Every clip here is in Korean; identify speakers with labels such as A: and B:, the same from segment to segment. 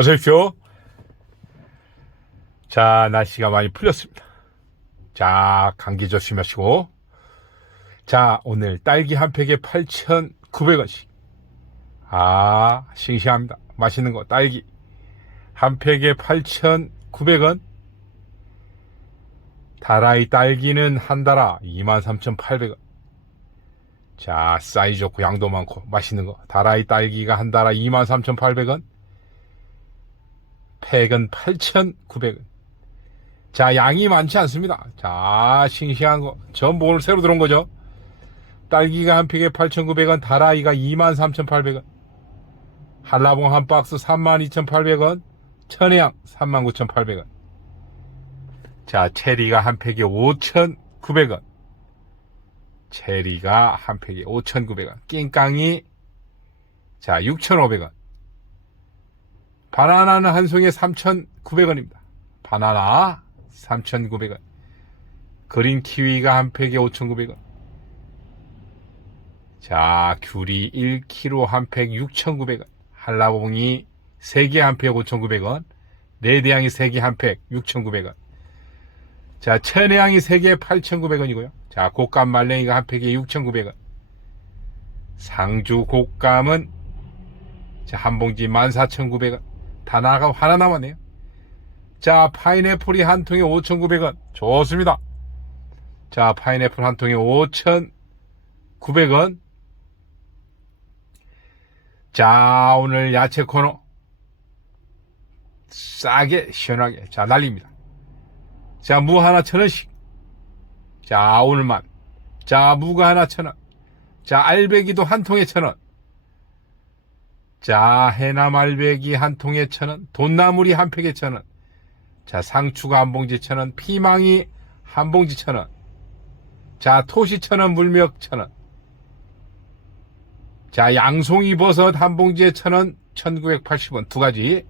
A: 어서 오십시오. 자, 날씨가 많이 풀렸습니다. 자, 감기 조심하시고. 자, 오늘 딸기 한 팩에 8,900원씩. 아, 싱싱합니다. 맛있는 거, 딸기. 한 팩에 8,900원. 다라이 딸기는 한 달아 23,800원. 자, 사이즈 좋고 양도 많고 맛있는 거. 다라이 딸기가 한 달아 23,800원. 팩은 8,900원. 자, 양이 많지 않습니다. 자, 싱싱한 거. 전부 오늘 새로 들어온 거죠. 딸기가 한 팩에 8,900원, 다라이가 23,800원. 한라봉 한 박스 32,800원, 천혜향 39,800원. 자, 체리가 한 팩에 5,900원. 체리가 한 팩에 5,900원. 낑깡이 자, 6,500원. 바나나는 한 송이에 3,900원입니다. 바나나 3,900원. 그린 키위가 한 팩에 5,900원. 자, 귤이 1kg 한 팩 6,900원. 한라봉이 3개 한 팩 5,900원. 네대양이 3개 한 팩 6,900원. 자, 천혜향이 3개 8,900원이고요. 자, 곶감 말랭이가 한 팩에 6,900원. 상주 곶감은 자, 한 봉지 14,900원. 다 나가 하나 남았네요. 자, 파인애플이 한 통에 5,900원. 좋습니다. 자, 파인애플 한 통에 5,900원. 자, 오늘 야채 코너. 싸게, 시원하게. 자, 날립니다. 자, 무 하나 천 원씩. 자, 오늘만. 자, 무가 하나 천 원. 자, 알배기도 한 통에 천 원. 자, 해남 알배기 한 통에 천 원. 돈나물이 한 팩에 천 원. 자, 상추가 한 봉지 천 원. 피망이 한 봉지 천 원. 자, 토시 천 원. 물미역 천 원. 자, 양송이 버섯 한 봉지에 천 원. 1980원. 두 가지.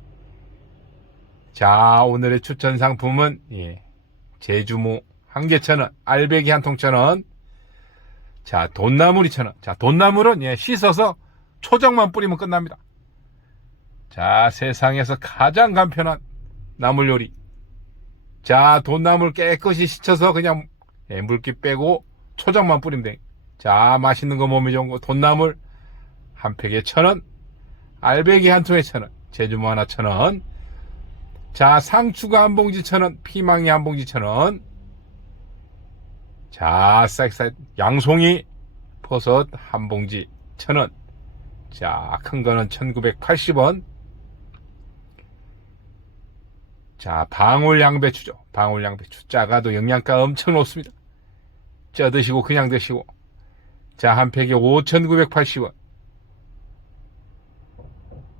A: 자, 오늘의 추천 상품은, 예. 제주무 한 개 천 원, 알배기 한 통 천 원. 자, 돈나물이 천 원. 자, 돈나물은 예, 씻어서 초장만 뿌리면 끝납니다. 자, 세상에서 가장 간편한 나물 요리. 자, 돈나물 깨끗이 씻어서 그냥 예, 물기 빼고 초장만 뿌리면 돼. 자, 맛있는 거 몸에 좋은 거 돈나물 한 팩에 천 원, 알배기 한 통에 천 원, 제주무 하나 천 원. 자, 상추가 한 봉지 천 원, 피망이 한 봉지 천 원. 자, 싹싹 양송이 버섯 한 봉지 천 원. 자, 큰 거는 1980원. 자, 방울 양배추죠. 방울 양배추. 작아도 영양가 엄청 높습니다. 쪄 드시고 그냥 드시고. 자, 한 팩에 5,980원.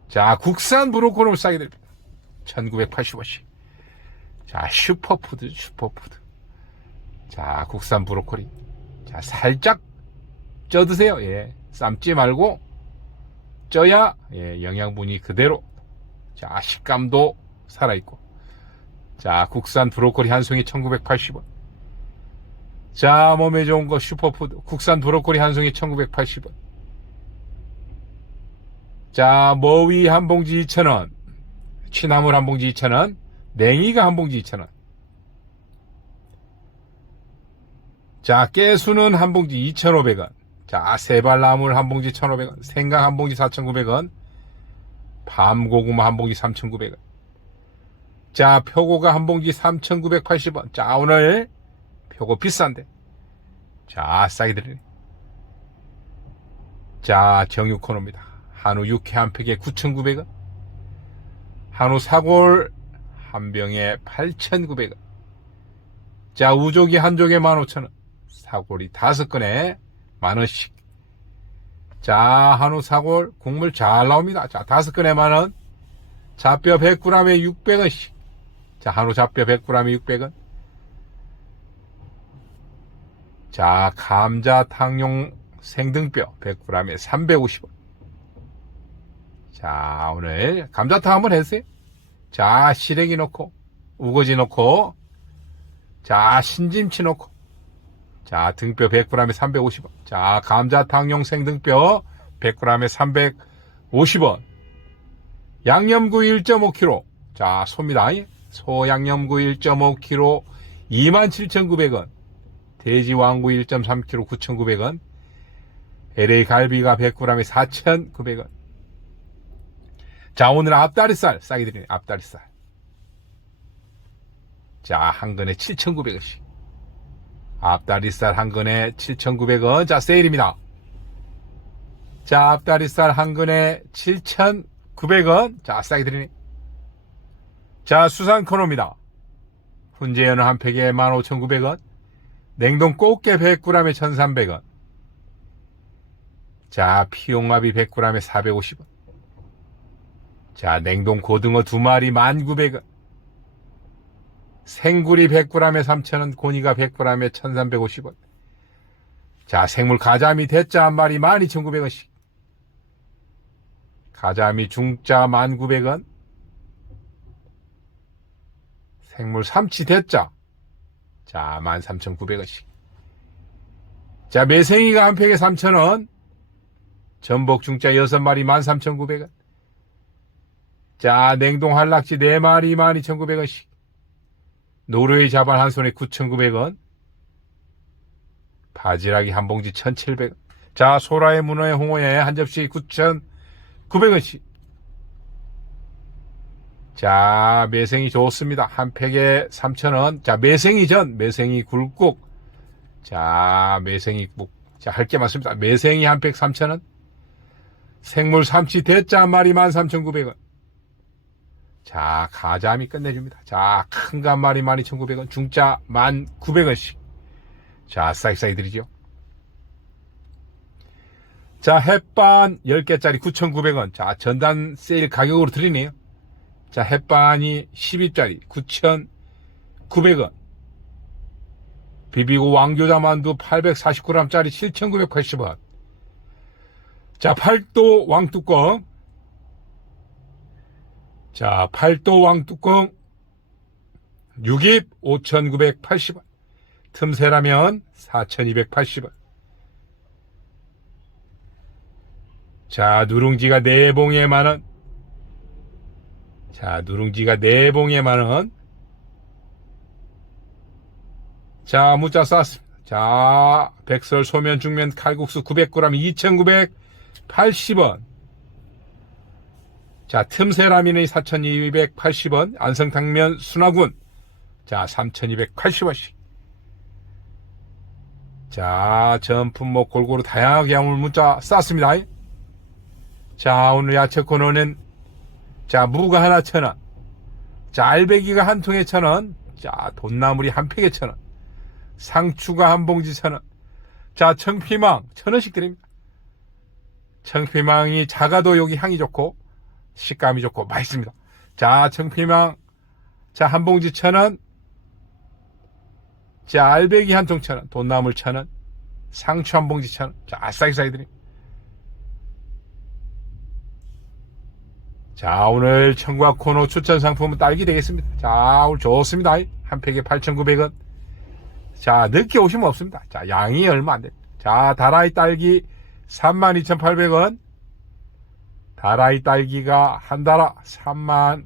A: 자, 국산 브로콜리를 싸게 드립니다. 1980원씩. 자, 슈퍼푸드, 슈퍼푸드. 자, 국산 브로콜리. 자, 살짝 쪄 드세요. 예. 삶지 말고 쪄야 예, 영양분이 그대로 자, 식감도 살아있고. 자, 국산 브로콜리 한 송이 1980원. 자, 몸에 좋은 거 슈퍼푸드. 국산 브로콜리 한 송이 1980원. 자, 머위 한 봉지 2,000원. 취나물 한 봉지 2,000원. 냉이가 한 봉지 2,000원. 자, 깨수는 한 봉지 2,500원. 자, 세발나물 한 봉지 1,500원. 생강 한 봉지 4,900원. 밤고구마 한 봉지 3,900원. 자, 표고가 한 봉지 3,980원. 자, 오늘 표고 비싼데. 자, 싸게 드리네. 자, 정유 코너입니다. 한우 육회 한 팩에 9,900원. 한우 사골 한 병에 8,900원. 자, 우조기 한 조개 15,000원. 사골이 다섯 건에 만 원씩. 자, 한우 사골 국물 잘 나옵니다. 자, 다섯 건에 만 원. 잡뼈 100g에 600원씩. 자, 한우 잡뼈 100g에 600원. 자, 감자 탕용 생등뼈 100g에 350원. 자, 오늘 감자탕 한번 했어요. 자, 시래기 넣고, 우거지 넣고, 자, 신김치 넣고, 자, 등뼈 100g에 350원. 자, 감자탕용 생등뼈 100g에 350원. 양념구이 1.5kg. 자, 소입니다. 소 양념구이 1.5kg 27,900원. 돼지 왕구이 1.3kg 9,900원. LA 갈비가 100g에 4,900원. 자, 오늘 앞다리살 싸게 드리네. 앞다리살. 자, 한 근에 7,900원씩. 앞다리살 한 근에 7,900원. 자, 세일입니다. 자, 앞다리살 한 근에 7,900원. 자, 싸게 드리네. 자, 수산 코너입니다. 훈제연어 한 팩에 15,900원. 냉동 꽃게 100g에 1,300원. 자, 피용합이 100g에 450원. 자, 냉동 고등어 두 마리 1,900원. 생구리 100g에 3,000원, 고니가 100g에 1,350원. 자, 생물 가자미 대짜 한 마리 12,900원씩. 가자미 중짜 1,900원. 생물 삼치 대짜. 자, 13,900원씩. 자, 매생이가 한 팩에 3,000원. 전복 중짜 6마리 13,900원. 자, 냉동 한락지 4마리 12,900원씩. 노르웨이 자반 한 손에 9,900원. 바지락이 한 봉지 1,700원. 자, 소라의 문어의 홍어에 한 접시 9,900원씩. 자, 매생이 좋습니다. 한 팩에 3,000원. 자, 매생이 전, 매생이 굴국. 자, 매생이 국. 자, 할 게 많습니다. 매생이 한 팩 3,000원. 생물 삼치 대짜 한 마리 13,900원. 자, 가자미 끝내줍니다. 자, 큰 거 한 마리 12,900원. 중짜 1,900원씩. 자, 싸게 드리죠. 자, 햇반 10개짜리 9,900원. 자, 전단 세일 가격으로 드리네요. 자, 햇반이 10입짜리 9,900원. 비비고 왕교자 만두 849g짜리 7,980원. 자, 팔도 왕뚜껑. 자, 팔도 왕뚜껑 6입 5,980원. 틈새라면 4,280원. 자, 누룽지가 4봉에 만 원. 자, 누룽지가 4봉에 만 원. 자, 무자 쌌습니다. 자, 백설 소면 중면 칼국수 900g 2,980원. 자, 틈새 라면이 4,280원. 안성탕면 순화군. 자, 3,280원씩. 자, 전 품목 골고루 다양하게 오늘 문자 쌌습니다. 자, 오늘 야채 코너는 자, 무가 하나 천 원. 자, 알배기가 한 통에 천 원. 자, 돈나물이 한 팩에 천 원. 상추가 한 봉지 천 원. 자, 청피망 천 원씩 드립니다. 청피망이 작아도 여기 향이 좋고 식감이 좋고 맛있습니다. 자, 청피망 자, 한 봉지 천 원. 자, 알배기 한 통 천 원. 돈나물 천 원. 상추 한 봉지 천 원. 자, 싸게 드립니다. 자, 오늘 청과 코너 추천 상품은 딸기 되겠습니다. 자, 오늘 좋습니다. 한 팩에 8,900원. 자, 늦게 오시면 없습니다. 자, 양이 얼마 안 됩니다. 자, 다라이 딸기 32,800원. 다라이 딸기가 한 달아 3만,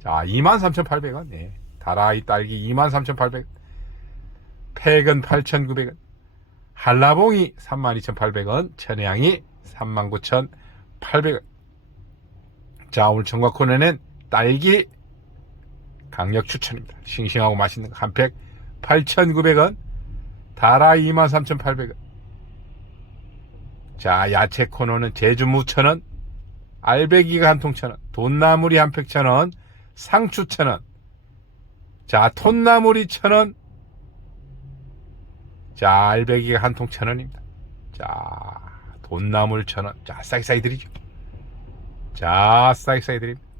A: 자, 23,800원. 네. 다라이 딸기 23,800원. 팩은 8,900원. 한라봉이 32,800원. 천혜향이 39,800원. 자, 오늘 청과 코너는 딸기 강력 추천입니다. 싱싱하고 맛있는 거한팩 8,900원. 다라 23,800원. 자, 야채 코너는 제주 무천원. 알배기가 한 통 천원. 돈나물이 한 팩 천원. 상추 천원. 자, 톤나물이 천원. 자, 알배기가 한 통 천원입니다. 자, 돈나물 천원. 자, 싸게 드리죠. 자, 싸게 드립니다.